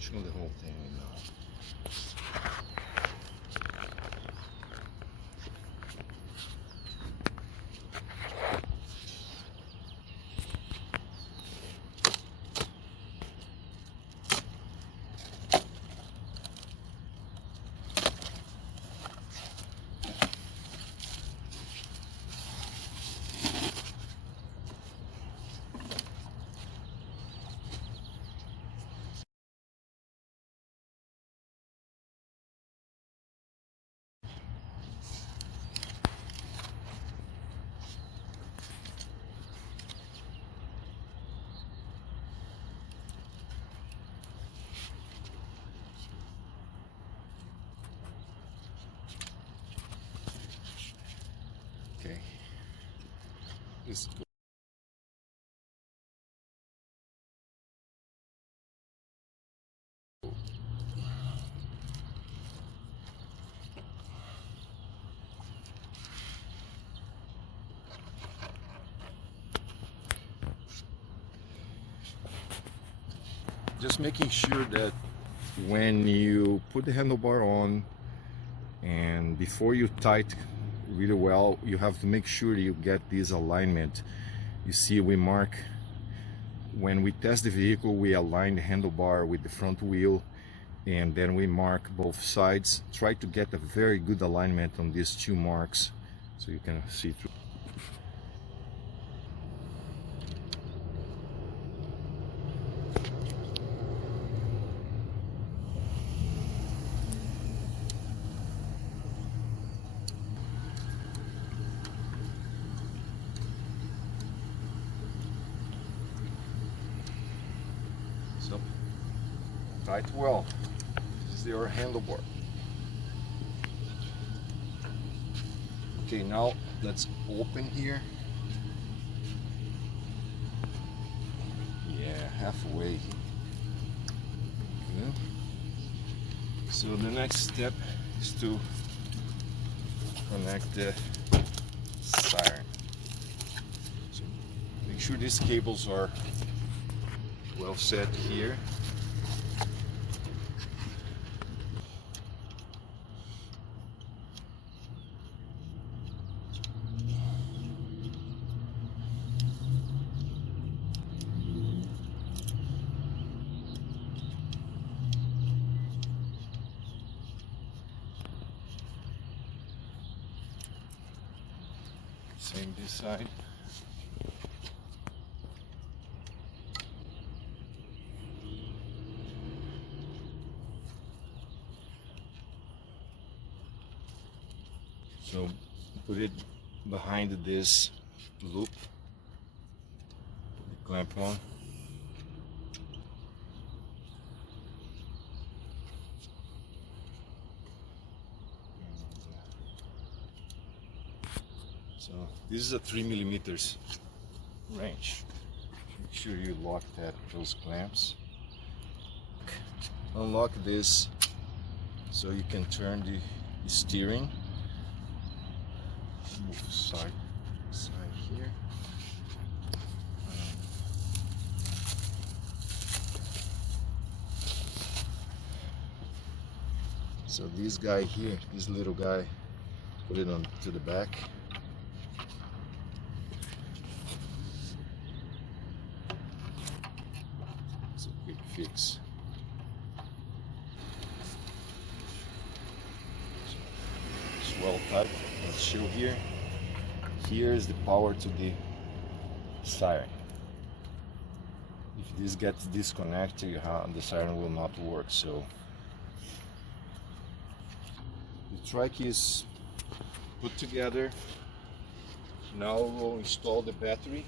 Show the whole thing now. Okay. This go. Just making sure that when you put the handlebar on and before you tight really well, you have to make sure you get this alignment. You see, we mark when we test the vehicle, we align the handlebar with the front wheel, and then we mark both sides. Try to get a very good alignment on these two marks so you can see through. So, tight well. This is your handlebar. Okay, now let's open here. Yeah, halfway. Good. So the next step is to connect the siren. So make sure these cables are well set here. Same this side. So put it behind this loop, the clamp on. So this is a 3 millimeters wrench. Make sure you lock those clamps. Unlock this so you can turn the steering. Move side here. So this guy here, this little guy, put it on to the back. It's a quick fix. So it's well tight. Let's show here. Here is the power to the siren. If this gets disconnected, the siren will not work. So the trike is put together. Now we'll install the battery.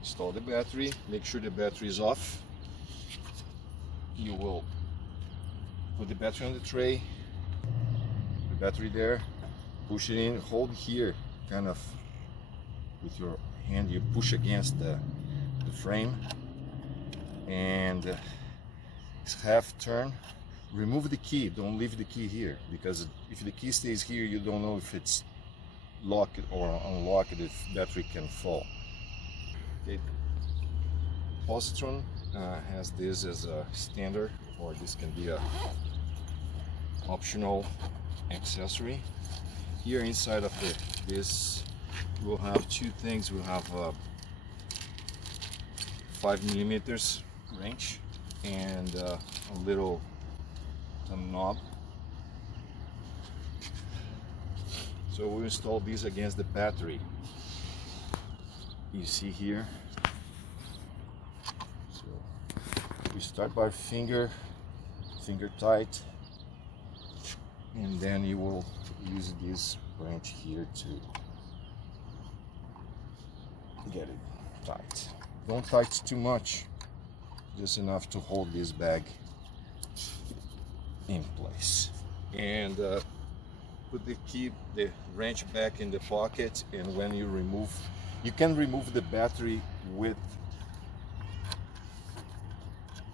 Install the battery. Make sure the battery is off. You will put the battery on the tray, the battery there, push it in, hold here, kind of with your hand, you push against the frame, and it's half turn. Remove the key, don't leave the key here, because if the key stays here, you don't know if it's locked or unlocked, if battery can fall. Okay. Positron has this as a standard, or this can be a optional accessory. Here inside of this we'll have two things. We'll have a 5mm wrench and a little knob. So we'll install these against the battery. You see here. So we start by finger tight, and then you will use this wrench here to get it tight. Don't tight too much, just enough to hold this bag in place. And put the wrench back in the pocket, and when you can remove the battery with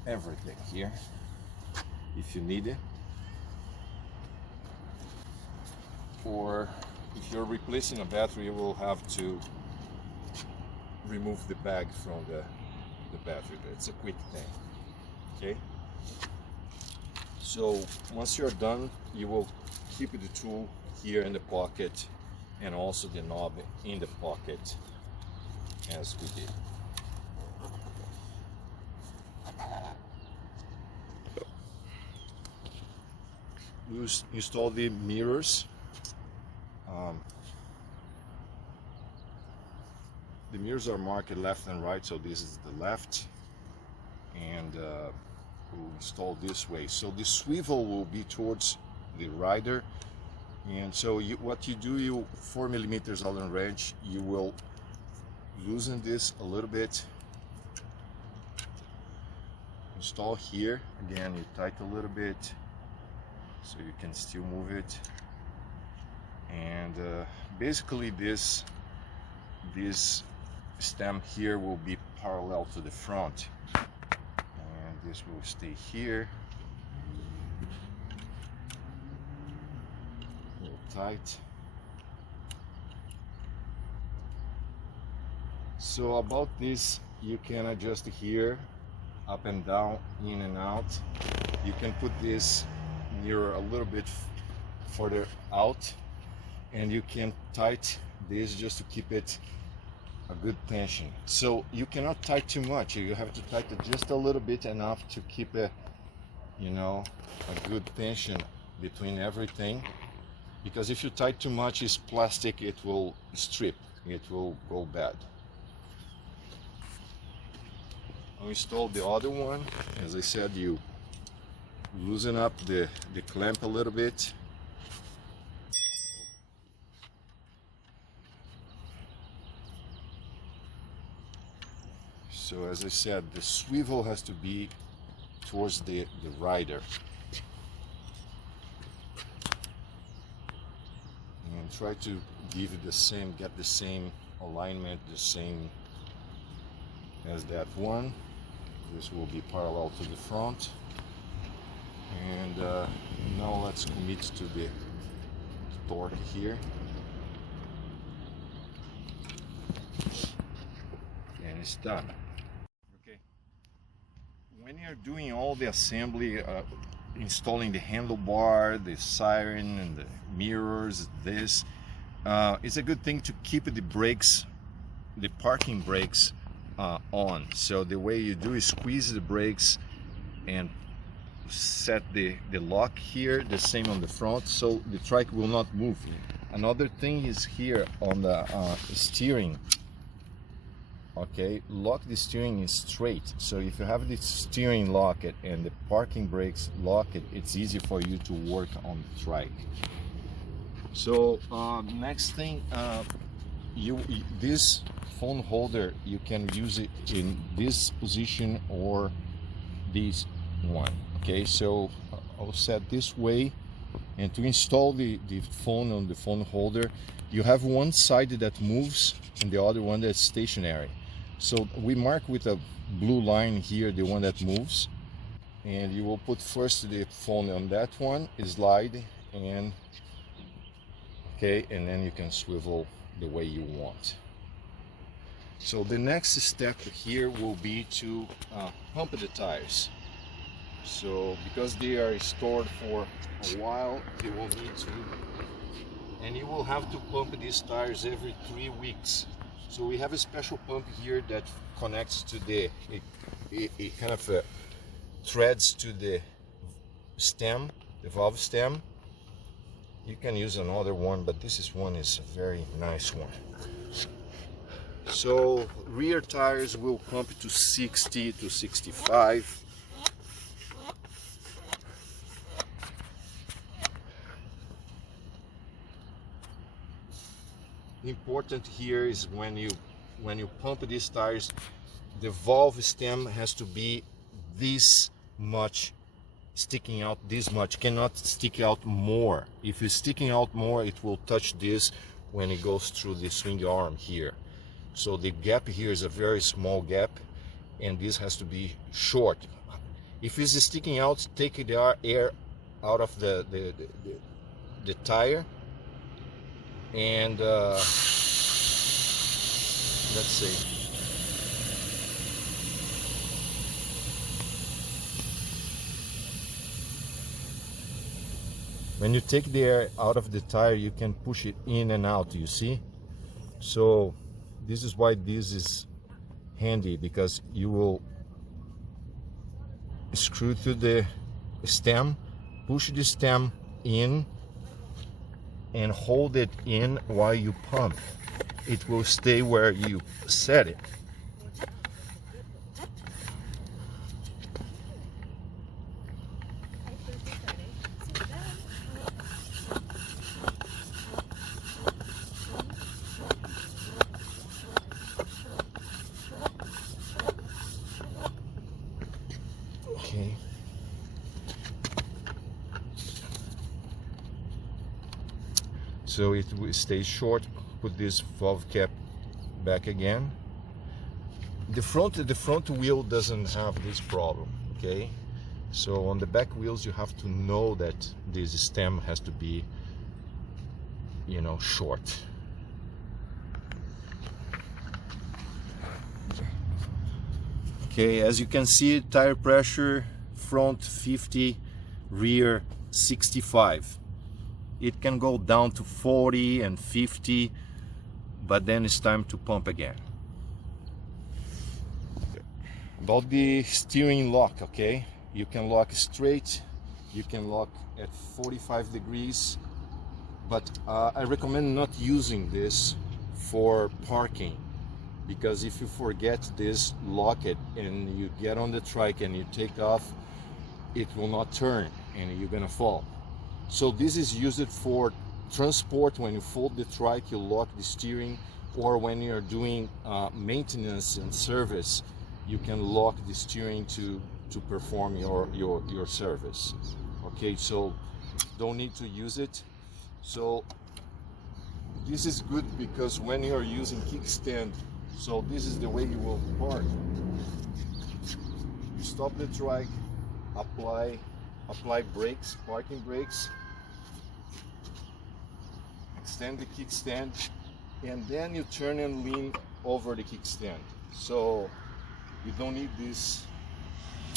everything here if you need it, or if you're replacing a battery you will have to remove the bag from the battery, but it's a quick thing. Okay, so once you're done, you will keep the tool here in the pocket and also the knob in the pocket as we did. We install the mirrors. The mirrors are marked left and right, so this is the left, and we'll install this way. So the swivel will be towards the rider, and so what you do, you 4mm Allen wrench, you will loosen this a little bit, install here again, you tighten a little bit so you can still move it, and basically this stem here will be parallel to the front, and this will stay here, a little tight. So about this, you can adjust here, up and down, in and out. You can put this mirror a little bit further out, and you can tighten this just to keep it a good tension. So you cannot tighten too much, you have to tighten just a little bit, enough to keep a a good tension between everything, because if you tighten too much, it's plastic, it will strip, it will go bad. I'll install the other one. As I said, you loosen up the clamp a little bit. So as I said, the swivel has to be towards the rider. And try to give it get the same alignment, the same as that one. This will be parallel to the front. And now let's commit to the torque here. And it's done. Okay. When you're doing all the assembly, installing the handlebar, the siren, and the mirrors, it's a good thing to keep the brakes, the parking brakes, on. So the way you do is squeeze the brakes and set the lock here, the same on the front, so the trike will not move. Another thing is here on the steering. Okay, lock the steering straight. So if you have the steering locked and the parking brakes locked, it's easy for you to work on the trike. So next thing, this phone holder, you can use it in this position or this one. Okay, so I'll set this way, and to install the phone on the phone holder, you have one side that moves and the other one that's stationary. So we mark with a blue line here the one that moves, and you will put first the phone on that one, slide, and okay, and then you can swivel the way you want. So the next step here will be to pump the tires. So because they are stored for a while, they will need to, and you will have to pump these tires every 3 weeks. So we have a special pump here that connects to the, it kind of threads to the stem, the valve stem. You can use another one, but this one is a very nice one. So rear tires will pump to 60 to 65. Important here is when you pump these tires, the valve stem has to be this much, sticking out this much, cannot stick out more. If it's sticking out more, it will touch this when it goes through the swing arm here. So the gap here is a very small gap, and this has to be short. If it's sticking out, take the air out of the tire, and let's see. When you take the air out of the tire, you can push it in and out, you see? So this is why this is handy, because you will screw to the stem, push the stem in, and hold it in while you pump. It will stay where you set it. Okay. So it will stay short. Put this valve cap back again. The front wheel doesn't have this problem, okay? So on the back wheels you have to know that this stem has to be, you know, short. Okay, as you can see, tire pressure, front 50, rear 65. It can go down to 40 and 50, but then it's time to pump again. About the steering lock, okay? You can lock straight, you can lock at 45 degrees, but I recommend not using this for parking, because if you forget this, lock it, and you get on the trike and you take off, it will not turn and you're gonna fall. So this is used for transport. When you fold the trike, you lock the steering, or when you're doing maintenance and service, you can lock the steering to perform your service. Okay, so don't need to use it. So this is good because when you're using kickstand, so this is the way you will park. You stop the trike, apply brakes, parking brakes, extend the kickstand, and then you turn and lean over the kickstand. So you don't need this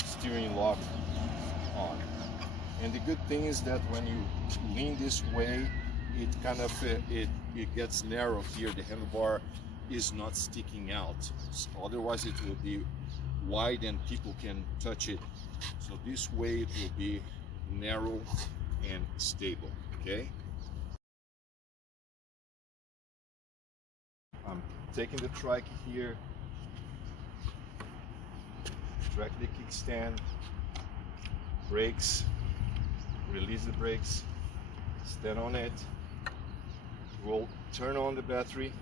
steering lock on. And the good thing is that when you lean this way, it kind of it gets narrow here. The handlebar is not sticking out. Otherwise it will be wide and people can touch it. So this way it will be narrow and stable. Okay, I'm taking the trike here, track the kickstand, brakes, release the brakes, stand on it, we'll turn on the battery.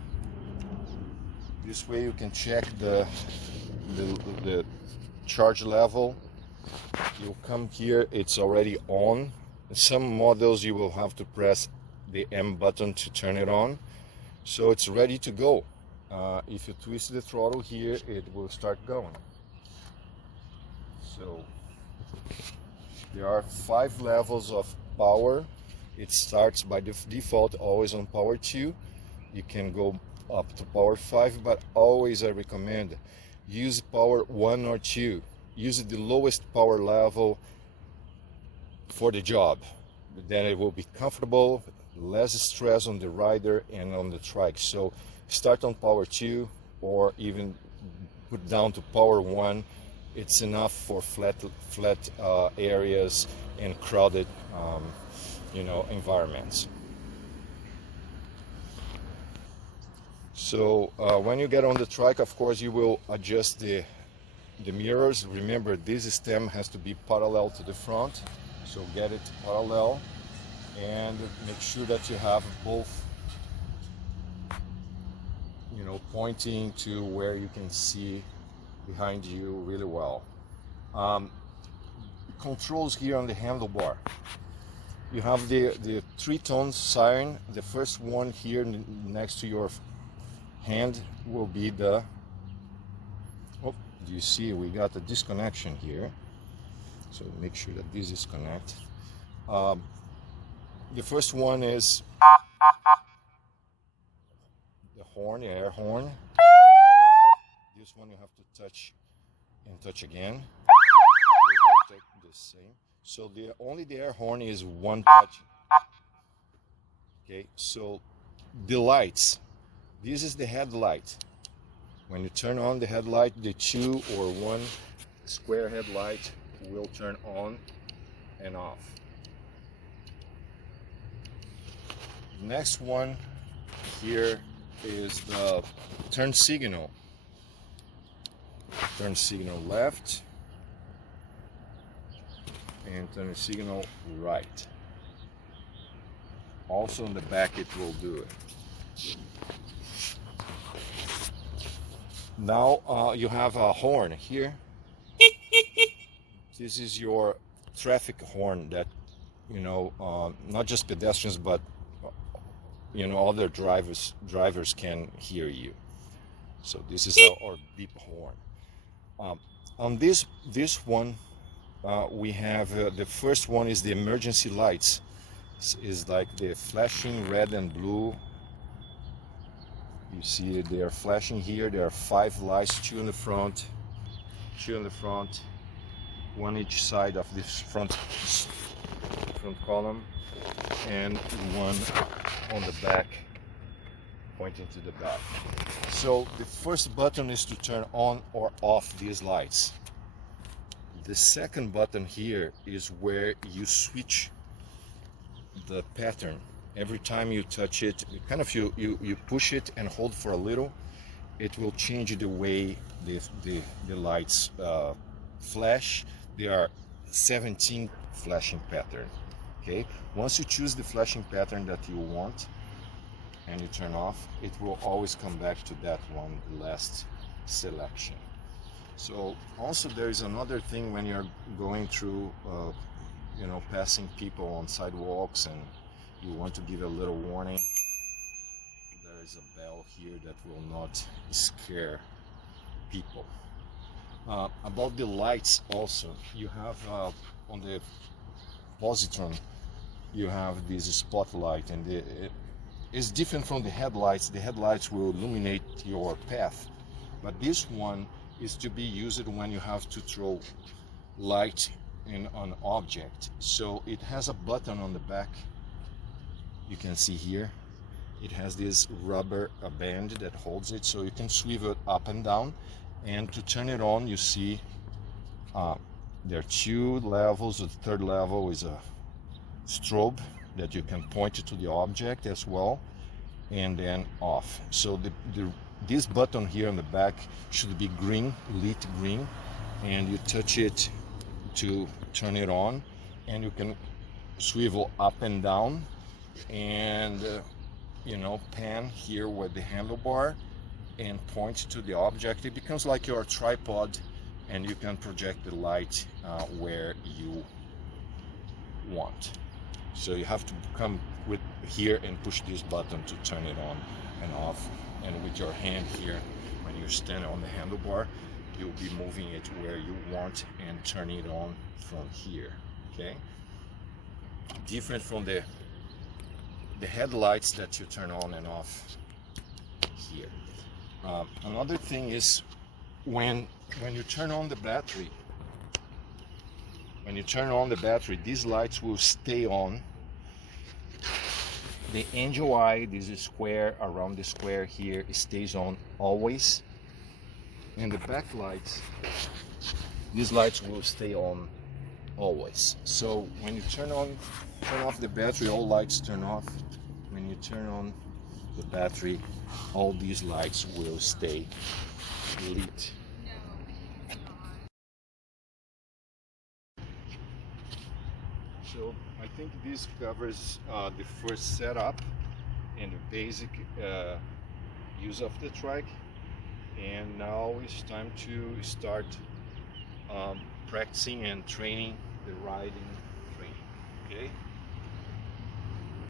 This way you can check the charge level. You come here, it's already on. In some models you will have to press the M button to turn it on. So it's ready to go. If you twist the throttle here, it will start going. So there are 5 levels of power. It starts by default always on power 2. You can go up to power 5, but always I recommend use power 1 or 2. Use the lowest power level for the job. Then it will be comfortable, less stress on the rider and on the trike. So start on power 2 or even put down to power 1. It's enough for flat areas and crowded environments. So when you get on the trike, of course, you will adjust the mirrors. Remember, this stem has to be parallel to the front, so get it parallel and make sure that you have both, pointing to where you can see behind you really well. Controls here on the handlebar. You have the 3-tone siren. The first one here next to your hand will be the, oh, do you see we got a disconnection here, so make sure that this is connected. The first one is the horn, the air horn. This one you have to touch and touch again. The same. So only the air horn is one touch. Okay, so the lights. This is the headlight. When you turn on the headlight, the 2 or 1 square headlight will turn on and off. Next one here is the turn signal. Turn signal left and turn signal right. Also in the back it will do it. Now you have a horn here. This is your traffic horn that, not just pedestrians, but other drivers can hear you. So this is our beep horn. On this one, we have the first one is the emergency lights. Is like the flashing red and blue. You see they are flashing here. There are 5 lights, 2 in the front, 2 in the front, 1 each side of this front column, and 1 on the back, pointing to the back. So the first button is to turn on or off these lights. The second button here is where you switch the pattern. Every time you touch it, you push it and hold for a little, it will change the way the lights flash. There are 17 flashing pattern. Okay, once you choose the flashing pattern that you want and you turn off, it will always come back to that one, the last selection. So also there is another thing when you're going through passing people on sidewalks and you want to give a little warning. There is a bell here that will not scare people. About the lights also, you have on the Positron, you have this spotlight, and it's different from the headlights. The headlights will illuminate your path, but this one is to be used when you have to throw light in an object. So it has a button on the back. You can see here it has this rubber band that holds it, so you can swivel it up and down. And to turn it on, you see there are 2 levels. The third level is a strobe that you can point to the object as well, and then off. So this button here on the back should be green, lit green, and you touch it to turn it on, and you can swivel up and down and pan here with the handlebar and point to the object. It becomes like your tripod, and you can project the light where you want. So you have to come with here and push this button to turn it on and off, and with your hand here, when you stand on the handlebar, you'll be moving it where you want and turning it on from here. Okay, different from the headlights that you turn on and off here. Another thing is when you turn on the battery, these lights will stay on. The angel eye, this square around the square here, stays on always, and the back lights, these lights will stay on always. So when you turn off the battery, all lights turn off. When you turn on the battery, all these lights will stay lit. So I think this covers the first setup and the basic use of the trike, and now it's time to start practicing and training the riding training. Okay.